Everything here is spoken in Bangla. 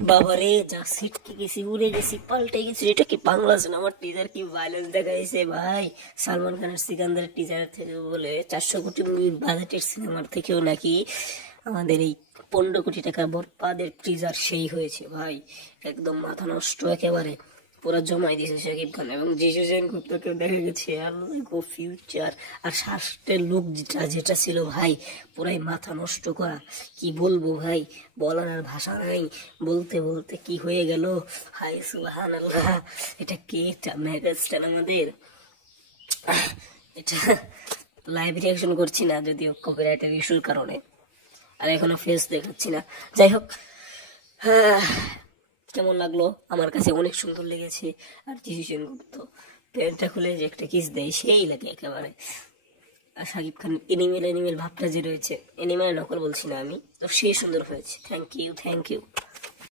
বাবারে যা ছিটকে গেছি, উড়ে গেছি, পাল্টে গেছি। এটা কি বাংলা সিনেমার টিজার, কি ভাইলেন্স দেখাইছে ভাই। সালমান খানের সিকান্দারের টিজার থেকে বলে 400 কোটি বাজেটের সিনেমার থেকেও নাকি আমাদের এই 15 কোটি টাকা বরবাদের টিজার সেই হয়েছে ভাই। একদম মাথা নষ্ট একেবারে, পুরা জমাই দিয়েছে শাকিব খান। এবং যিশু সেনগুপ্তকে দেখা গেছে আর ফিউচার আর শাস্তের লোক যেটা যেটা ছিল ভাই, পুরাই মাথা নষ্ট করা। কি বলবো ভাই, বলার আর ভাষা নাই। বলতে বলতে কি হয়ে গেল। হাই সুবহানাল্লাহ। এটা কে, এটা মেগাস্টার আমাদের। এটা লাইভ রিয়াকশন করছি না, যদিও কপিরাইটের ইস্যুর কারণে, আর এখনো ফেস দেখাচ্ছি না। যাই হোক, হ্যাঁ, কেমন লাগলো? আমার কাছে অনেক সুন্দর লেগেছে। আর যিশু সেনগুপ্ত প্যান্টটা খুলে যে একটা কিস দেয়, সেই লাগে একেবারে। আর শাকিব খান এনিমেল এনিমেল ভাবটা যে রয়েছে, এনিমেল নকল বলছি না আমি, তো সে সুন্দর হয়েছে। Thank you, thank you.